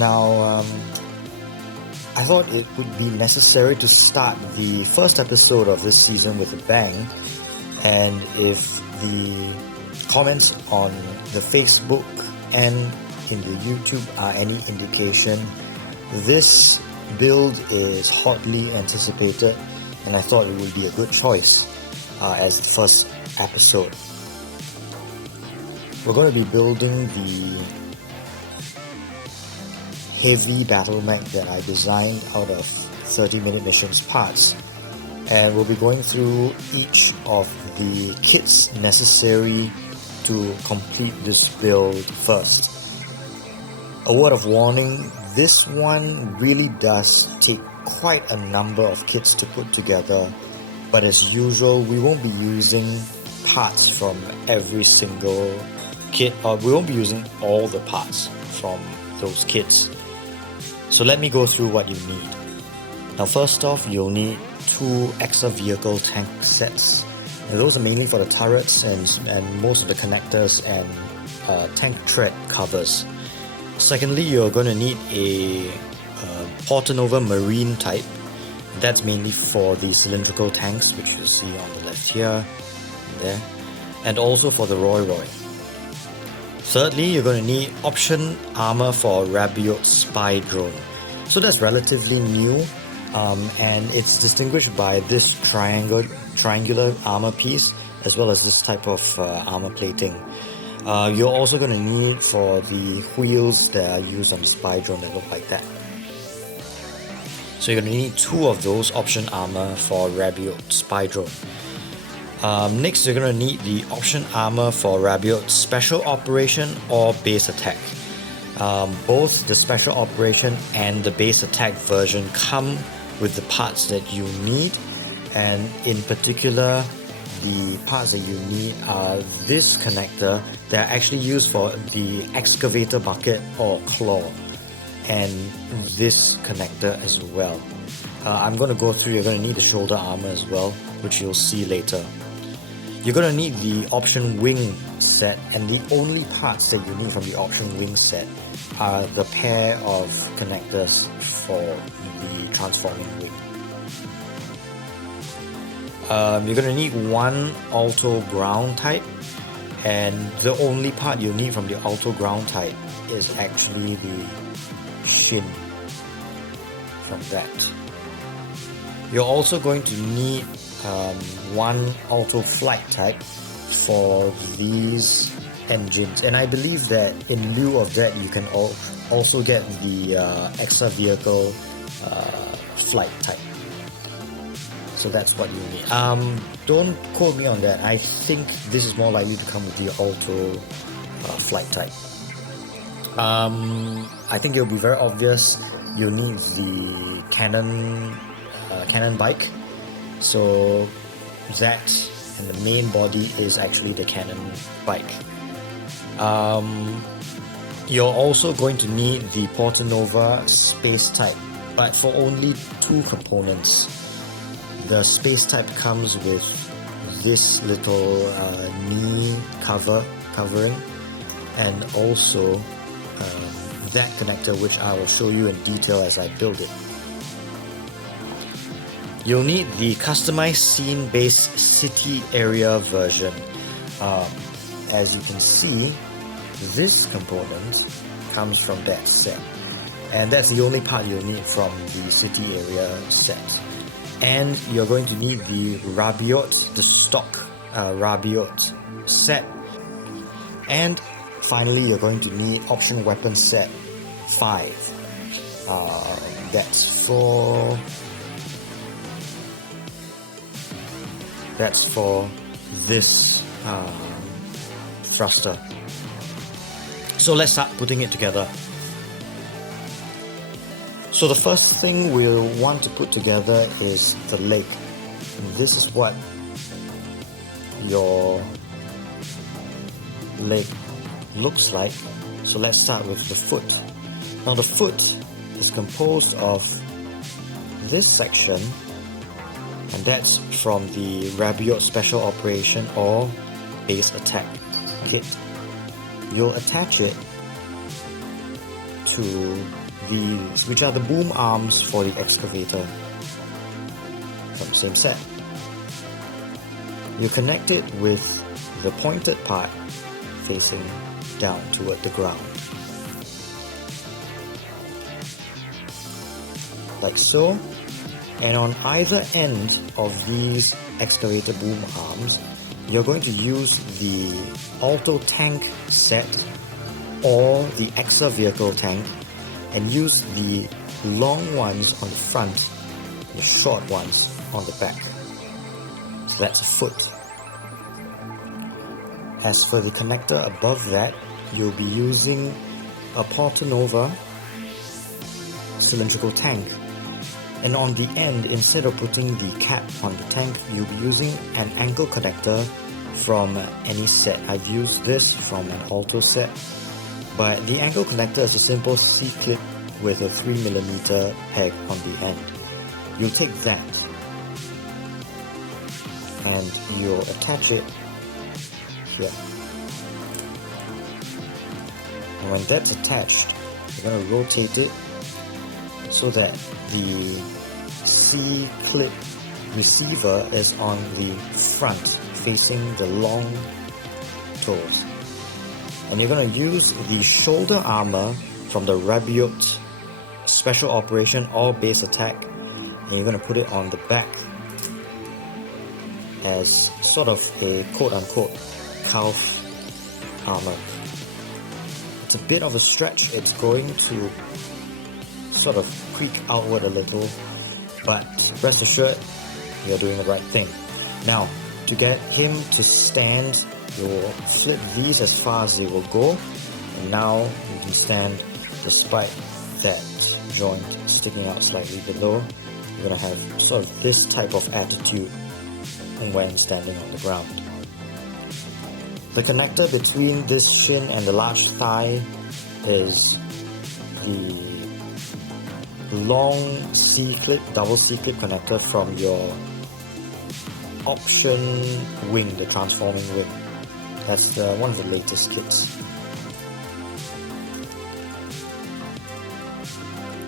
Now, I thought it would be necessary to start the first episode of this season with a bang, and if the comments on the Facebook and in the YouTube are any indication, this build is hotly anticipated, and I thought it would be a good choice as the first episode. We're going to be building the heavy battle mech that I designed out of 30-minute missions parts, and we'll be going through each of the kits necessary to complete this build first. A word of warning, this one really does take quite a number of kits to put together, but as usual we won't be using parts from every single kit, or we won't be using all the parts from those kits. So let me go through what you need. Now first off, you'll need 2 extra vehicle tank sets. Now, those are mainly for the turrets and most of the connectors and tank tread covers. Secondly, you're going to need a Portanova Marine type. That's mainly for the cylindrical tanks, which you'll see on the left here and there, and also for the Roy. Thirdly, you're going to need option armor for Rabiot spy drone. So that's relatively new, and it's distinguished by this triangular armor piece as well as this type of armor plating. You're also going to need for the wheels that are used on the spy drone that look like that. So you're going to need 2 of those option armor for Rabiot spy drone. Next, you're going to need the option armor for Rabiot special operation or base attack. Both the special operation and the base attack version come with the parts that you need, and in particular the parts that you need are this connector that are actually used for the excavator bucket or claw, and this connector as well. I'm going to go through, you're going to need the shoulder armor as well, which you'll see later. You're going to need the option wing set, and the only parts that you need from the option wing set are the pair of connectors for the transforming wing. You're going to need 1 auto ground type, and the only part you need from the auto ground type is actually the Shin from that. You're also going to need 1 auto flight type for these engines, and I believe that in lieu of that you can also get the extra vehicle flight type. So that's what you need. Don't quote me on that. I think this is more likely to come with the auto flight type. I think it'll be very obvious. You'll need the cannon bike. So that and the main body is actually the cannon bike. You're also going to need the Portanova space type, but for only 2 components. The space type comes with this little knee covering, and also that connector, which I will show you in detail as I build it. You'll need the customized scene-based city area version. As you can see, this component comes from that set, and that's the only part you'll need from the city area set. And you're going to need the Rabiot, the stock Rabiot set. And finally, you're going to need option weapon set 5. That's for this thruster. So let's start putting it together. So the first thing we'll want to put together is the leg. And this is what your leg looks like. So let's start with the foot. Now the foot is composed of this section, and that's from the Rabiot Special Operation or Base Attack kit. You'll attach it to these, which are the boom arms for the excavator from the same set. You connect it with the pointed part facing down toward the ground, like so. And on either end of these excavator boom arms, you're going to use the Alto tank set or the Exa vehicle tank and use the long ones on the front, the short ones on the back. So that's a foot. As for the connector above that, you'll be using a Porta Nova cylindrical tank. And on the end, instead of putting the cap on the tank, you'll be using an ankle connector from any set. I've used this from an Alto set, but the ankle connector is a simple C-clip with a 3mm peg on the end. You'll take that and you'll attach it here. And when that's attached, you're going to rotate it so that the C-clip receiver is on the front facing the long toes. And you're going to use the shoulder armor from the Rabiot Special Operation or Base Attack, and you're going to put it on the back as sort of a quote-unquote calf armor. It's a bit of a stretch, it's going to sort of creak outward a little, but rest assured you're doing the right thing. Now, to get him to stand, you'll flip these as far as they will go, and now you can stand despite that joint sticking out slightly below. You're going to have sort of this type of attitude when standing on the ground. The connector between this shin and the large thigh is the long C-clip, double C-clip connector from your option wing, the transforming wing. That's one of the latest kits.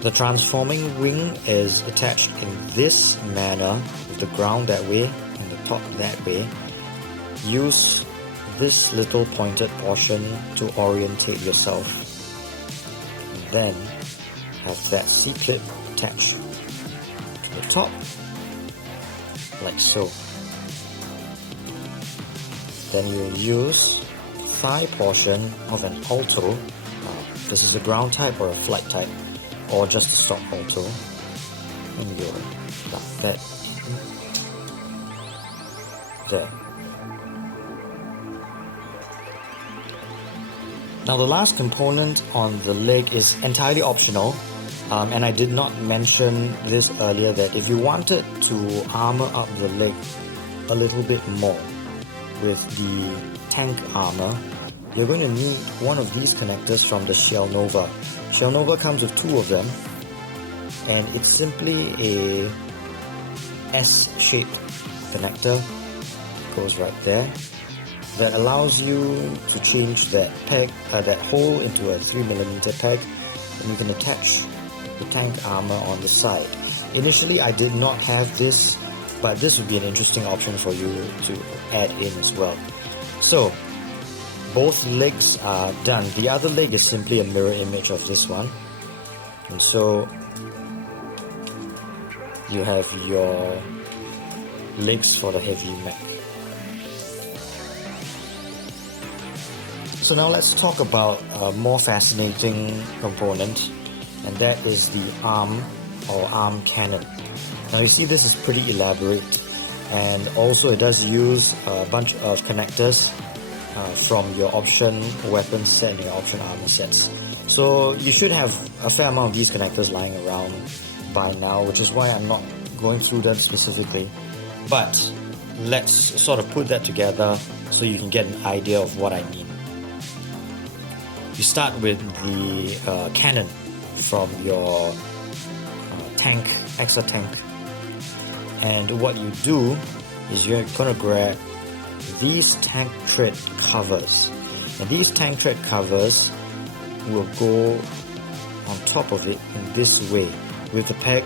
The transforming wing is attached in this manner, with the ground that way and the top that way. Use this little pointed portion to orientate yourself. And then have that C-clip attached to the top, like so. Then you'll use the thigh portion of an Alto. This is a ground type or a flight type, or just a stock Alto, and you'll plug that in there. Now the last component on the leg is entirely optional, and I did not mention this earlier, that if you wanted to armor up the leg a little bit more with the tank armor, you're going to need one of these connectors from the Shell Nova. Shell Nova comes with two of them, and it's simply a S-shaped connector, goes right there, that allows you to change that peg, that hole into a 3mm peg, and you can attach the tank armor on the side. Initially I did not have this, but this would be an interesting option for you to add in as well. So both legs are done. The other leg is simply a mirror image of this one, and so you have your legs for the heavy mech. So now let's talk about a more fascinating component, and that is the arm or arm cannon. Now you see this is pretty elaborate, and also it does use a bunch of connectors from your option weapon set and your option armor sets. So you should have a fair amount of these connectors lying around by now, which is why I'm not going through them specifically. But let's sort of put that together so you can get an idea of what I mean. You start with the cannon from your tank, Exa tank, and what you do is you're gonna grab these tank tread covers, and these tank tread covers will go on top of it in this way. With the peg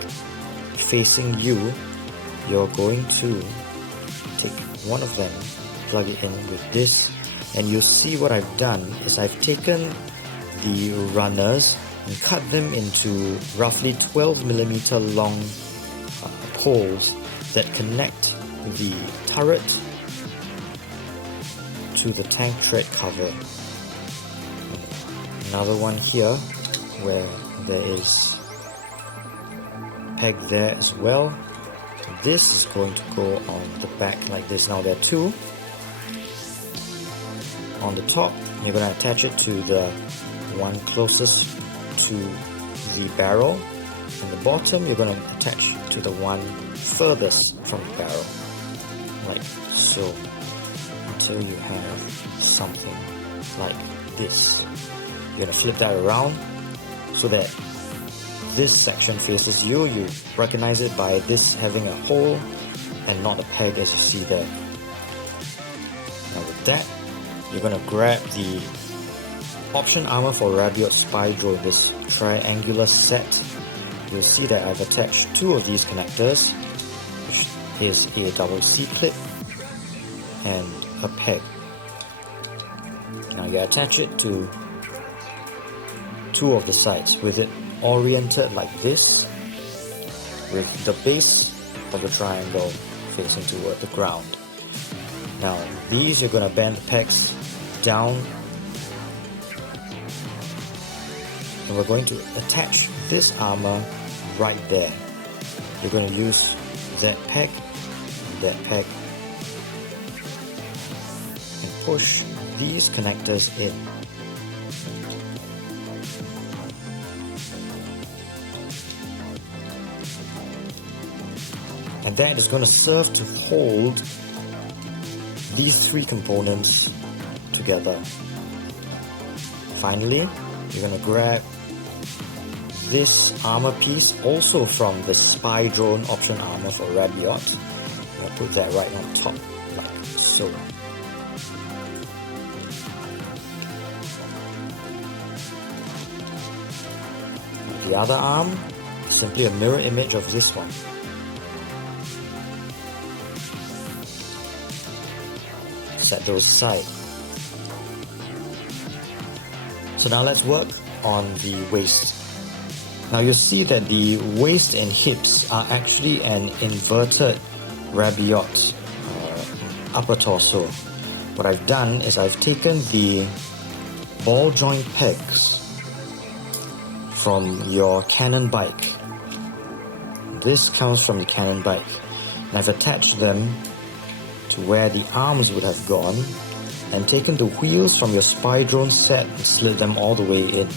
facing you, you're going to take one of them, plug it in with this, and you'll see what I've done is I've taken the runners and cut them into roughly 12mm long poles that connect the turret to the tank tread cover. Another one here where there is peg there as well. This is going to go on the back like this. Now there are two. On the top, you're going to attach it to the one closest to the barrel, and the bottom you're going to attach to the one furthest from the barrel, like so, until you have something like this. You're going to flip that around so that this section faces you. You recognize it by this having a hole and not a peg, as you see there. Now with that, you're going to grab the option armor for Rabiot Spy Drone, this triangular set. You'll see that I've attached two of these connectors, which is a double C-clip and a peg. Now you attach it to two of the sides with it oriented like this, with the base of the triangle facing toward the ground. Now these, you're going to bend the pegs down, and we're going to attach this armor right there. You're going to use that peg, and push these connectors in. And that is going to serve to hold these three components together. Finally, you're going to grab this armor piece, also from the Spy Drone option armor for Rabiot. I'm going to put that right on top, like so. The other arm is simply a mirror image of this one. Set those aside. So now let's work on the waist. Now you'll see that the waist and hips are actually an inverted Rabiot upper torso. What I've done is I've taken the ball joint pegs from your Cannon bike. This comes from the Cannon bike. And I've attached them to where the arms would have gone, and taken the wheels from your Spy Drone set and slid them all the way in.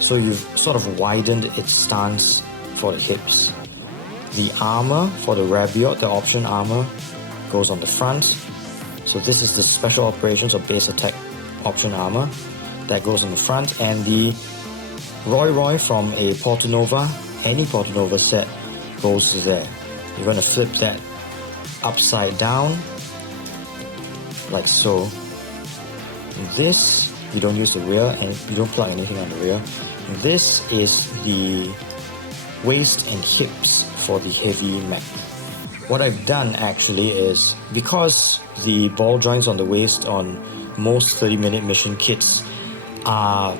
So you've sort of widened its stance for the hips. The armor for the Rabiot, the option armor, goes on the front. So this is the special operations or base attack option armor that goes on the front, and the Roy from a Portanova, any Portanova set, goes there. You're going to flip that upside down like so. This, you don't use the rear and you don't plug anything on the rear. This is the waist and hips for the heavy mech. What I've done actually is, because the ball joints on the waist on most 30-minute mission kits are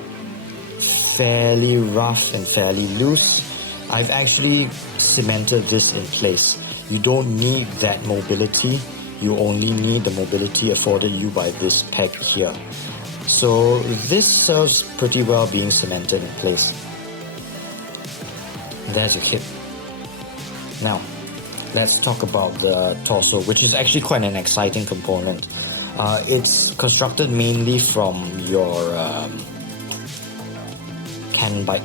fairly rough and fairly loose, I've actually cemented this in place. You don't need that mobility, you only need the mobility afforded you by this peg here. So this serves pretty well being cemented in place. There's your hip. Now, let's talk about the torso, which is actually quite an exciting component. It's constructed mainly from your Cannon bike.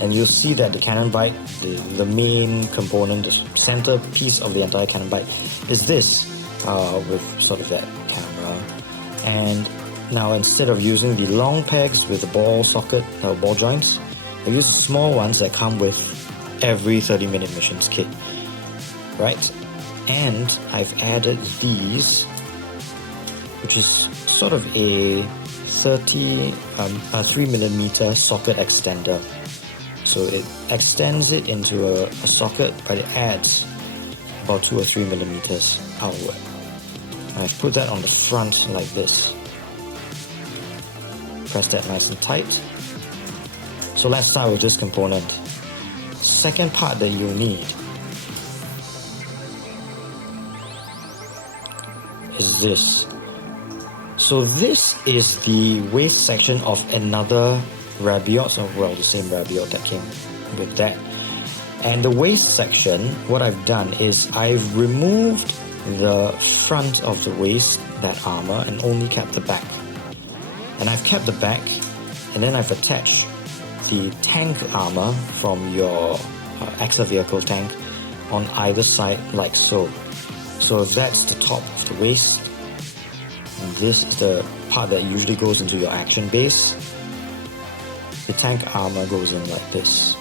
And you'll see that the Cannon bike, the main component, the center piece of the entire Cannon bike is this, with sort of that camera. And now, instead of using the long pegs with the ball socket, ball joints, I use the small ones that come with every 30-minute missions kit, right? And I've added these, which is sort of a 3mm socket extender. So it extends it into a socket, but it adds about 2 or 3 millimeters outward. I've put that on the front like this. Press that nice and tight. So let's start with this component. Second part that you'll need is this. So this is the waist section of another rabiot, so well, the same rabiot that came with that. And the waist section, what I've done is I've removed the front of the waist, that armor, and only kept the back. And I've kept the back, and then I've attached the tank armor from your AXA vehicle tank on either side like so. So that's the top of the waist, and this is the part that usually goes into your action base. The tank armor goes in like this.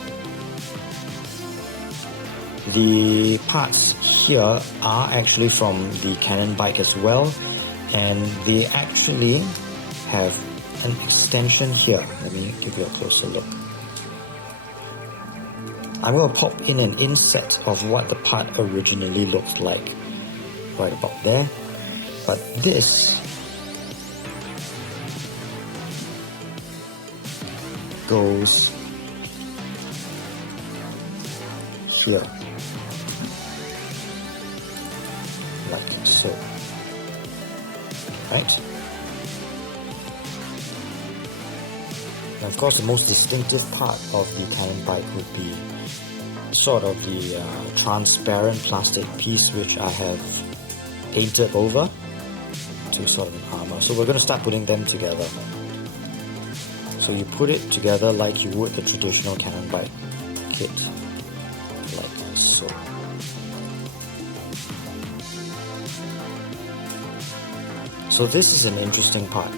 The parts here are actually from the cannon bike as well, and they actually have an extension here. Let me give you a closer look. I'm going to pop in an inset of what the part originally looked like, right about there. But this goes here, like so, right? And of course, the most distinctive part of the cannon bike would be sort of the transparent plastic piece which I have painted over to sort of an armor. So we're going to start putting them together. So you put it together like you would the traditional cannon bike kit, like so. So this is an interesting part,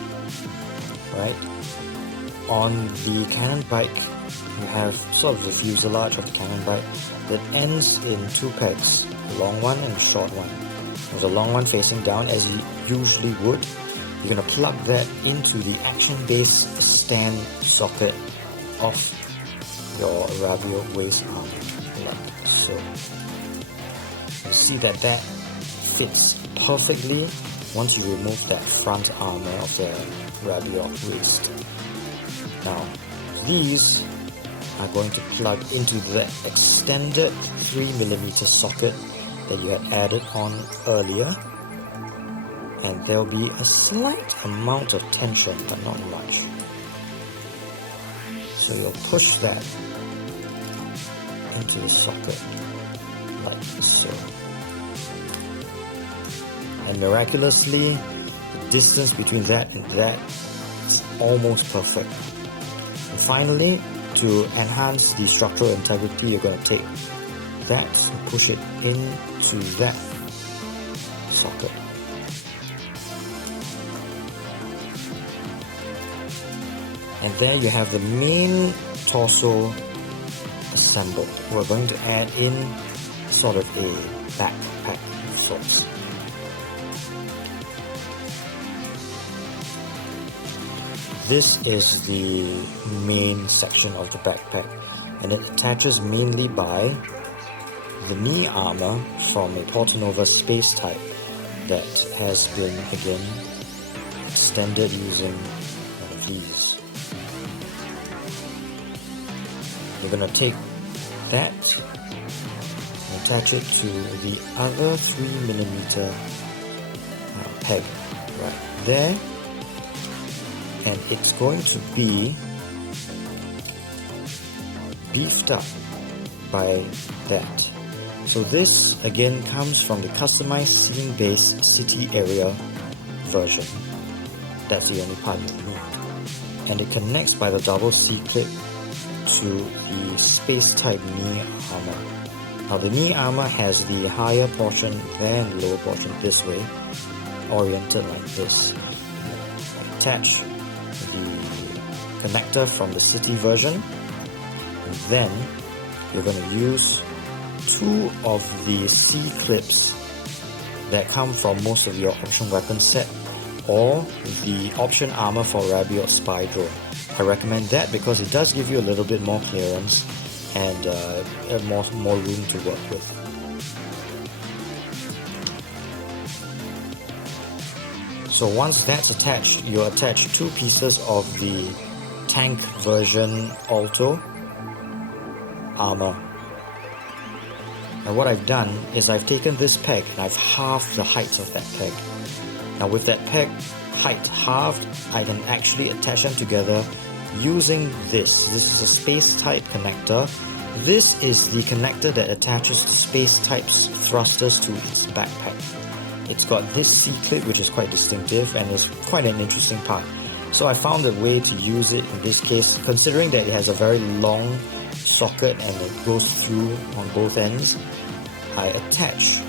right? On the cannon bike, you have sort of the fuselage of the cannon bike that ends in two pegs, a long one and a short one. With a long one facing down, as you usually would, you're going to plug that into the action base stand socket of your rabiot waist armor, like so. You see that that fits perfectly once you remove that front armor of the rabiot waist. Now, these are going to plug into the extended 3mm socket that you had added on earlier, and there'll be a slight amount of tension, but not much. So you'll push that into the socket like so. And miraculously, the distance between that and that is almost perfect. And finally, to enhance the structural integrity, you're going to take that and push it into that socket. And there you have the main torso assembled. We're going to add in sort of a backpack of sorts. This is the main section of the backpack, and it attaches mainly by the knee armor from a Portanova space type that has been again extended using one of these. We're going to take that and attach it to the other 3mm peg right there, and it's going to be beefed up by that. So this again comes from the customized scene-based city area version. That's the only part you need. And it connects by the double C-clip to the space type knee armor. Now the knee armor has the higher portion than the lower portion this way, oriented like this. Attach the connector from the city version, and then you're going to use two of the C-clips that come from most of your option weapon set or the option armor for Rabi or Spy Drone. I recommend that because it does give you a little bit more clearance and more room to work with. So once that's attached, you attach two pieces of the tank version Alto armor. Now what I've done is I've taken this peg and I've halved the height of that peg. Now with that peg height halved, I can actually attach them together using this. This is a space type connector. This is the connector that attaches the space type's thrusters to its backpack. It's got this C-clip which is quite distinctive and is quite an interesting part. So I found a way to use it in this case, considering that it has a very long socket and it goes through on both ends. I attach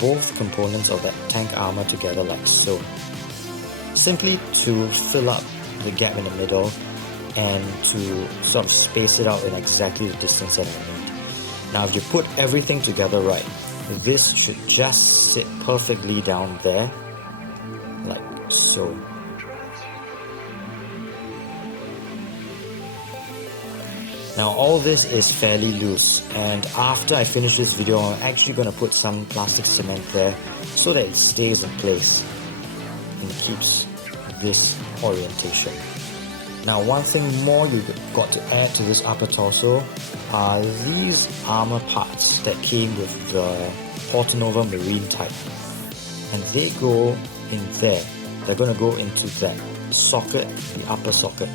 both components of that tank armor together like so, simply to fill up the gap in the middle and to sort of space it out in exactly the distance that I need. Now if you put everything together right, this should just sit perfectly down there like so. Now all this is fairly loose, and after I finish this video I'm actually going to put some plastic cement there so that it stays in place and keeps this orientation. Now one thing more you've got to add to this upper torso are these armor parts that came with the Portanova Marine type, and they go in there. They're going to go into that socket, the upper socket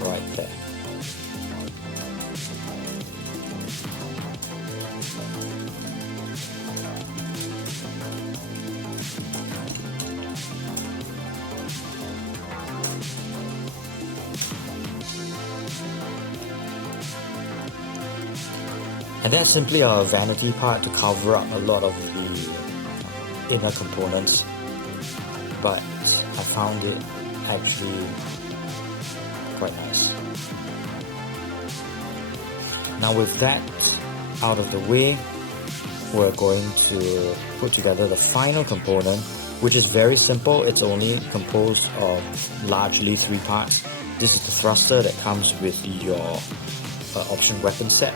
right there. And that's simply a vanity part to cover up a lot of the inner components, but I found it actually quite nice. Now with that out of the way, we're going to put together the final component, which is very simple. It's only composed of largely three parts. This is the thruster that comes with your option weapon set.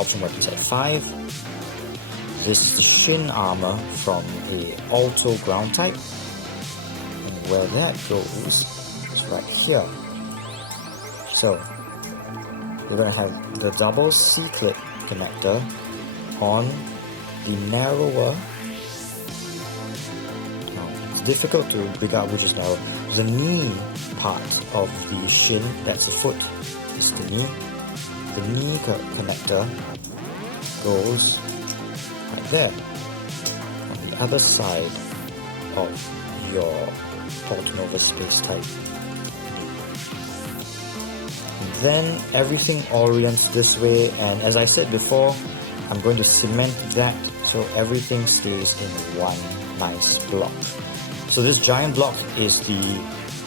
Option weapon set 5. This is the Shin Armor from a Alto ground type. And where that goes is right here. So we're going to have the double C-clip connector on the narrower. Now, it's difficult to figure out which is narrow. The knee part of the shin, that's the foot, is the knee. The knee connector goes right there on the other side of your Portanova space type. And then everything orients this way, and as I said before, I'm going to cement that so everything stays in one nice block. So this giant block is the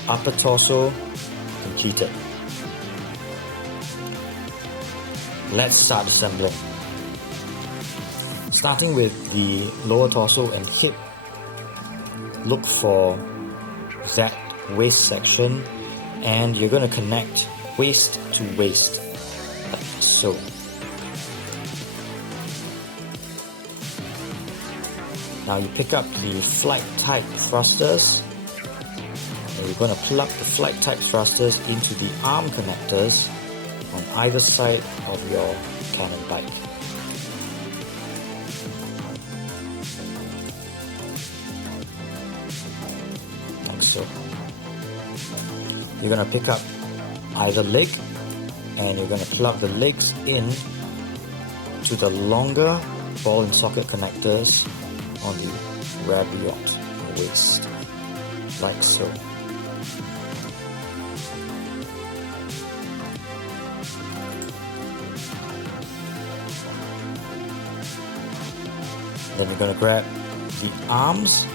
upper torso completed. Let's start assembling. Starting with the lower torso and hip, look for that waist section, and you're going to connect waist to waist like so. Now you pick up the flight type thrusters, and you're going to plug the flight type thrusters into the arm connectors on either side of your cannon bike. Like so. You're going to pick up either leg, and you're going to plug the legs in to the longer ball and socket connectors on the rabiot waist, like so. Then you're going to grab the arms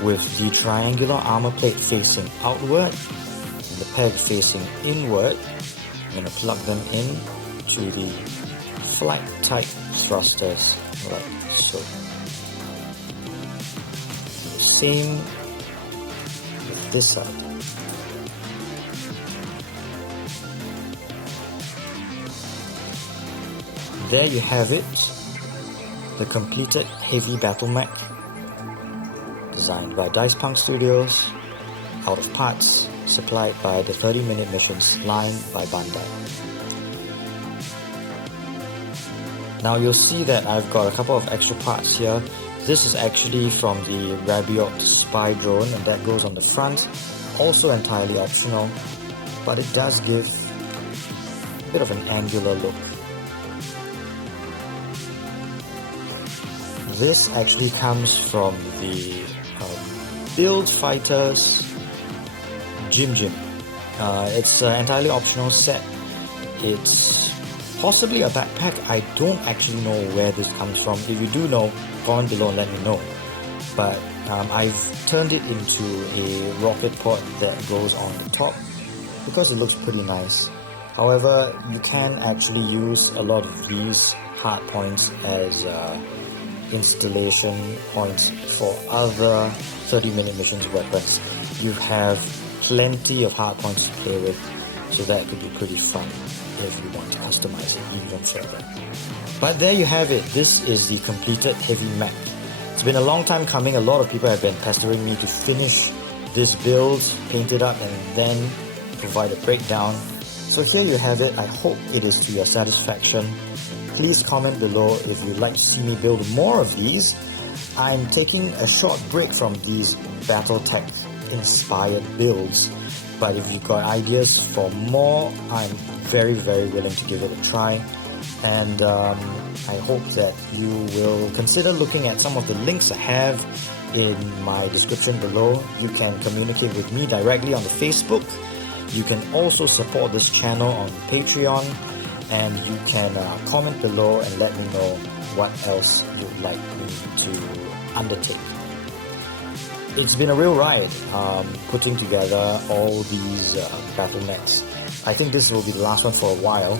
with the triangular armor plate facing outward and the peg facing inward. You're going to plug them in to the flight type thrusters like so. Same this side. There you have it, the completed heavy battle mech, designed by Dicepunk Studios, out of parts, supplied by the 30-minute missions line by Bandai. Now you'll see that I've got a couple of extra parts here. This is actually from the Rabiot spy drone, and that goes on the front, also entirely optional, but it does give a bit of an angular look. This actually comes from the Build Fighters Jim. It's an entirely optional set. It's possibly a backpack. I don't actually know where this comes from. If you do know, comment below and let me know. But I've turned it into a rocket pod that goes on the top because it looks pretty nice. However, you can actually use a lot of these hard points as installation points for other 30-minute missions weapons. You have plenty of hard points to play with, so that could be pretty fun if you want to customize it even further. But there you have it. This is the completed heavy mech. It's been a long time coming. A lot of people have been pestering me to finish this build, paint it up, and then provide a breakdown. So here you have it. I hope it is to your satisfaction. Please comment below if you'd like to see me build more of these. I'm taking a short break from these Battletech inspired builds, but if you've got ideas for more, I'm very willing to give it a try. And I hope that you will consider looking at some of the links I have in my description below. You can communicate with me directly on the Facebook. You can also support this channel on Patreon, and you can comment below and let me know what else you'd like me to undertake. It's been a real ride putting together all these battle mechs. I think this will be the last one for a while.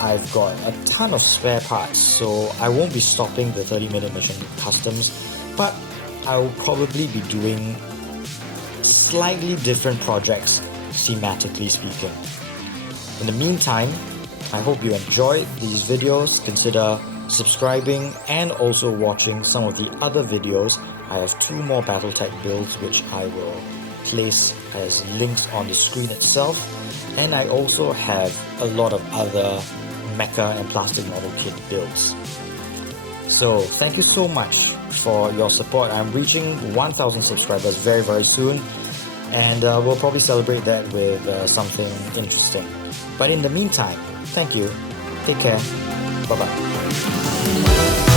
I've got a ton of spare parts, so I won't be stopping the 30-minute mission customs, but I will probably be doing slightly different projects, thematically speaking. In the meantime, I hope you enjoyed these videos. Consider subscribing and also watching some of the other videos. I have 2 more Battletech builds which I will place as links on the screen itself, and I also have a lot of other mecha and plastic model kit builds. So thank you so much for your support. I'm reaching 1,000 subscribers very soon, and we'll probably celebrate that with something interesting. But in the meantime, thank you, take care, bye bye.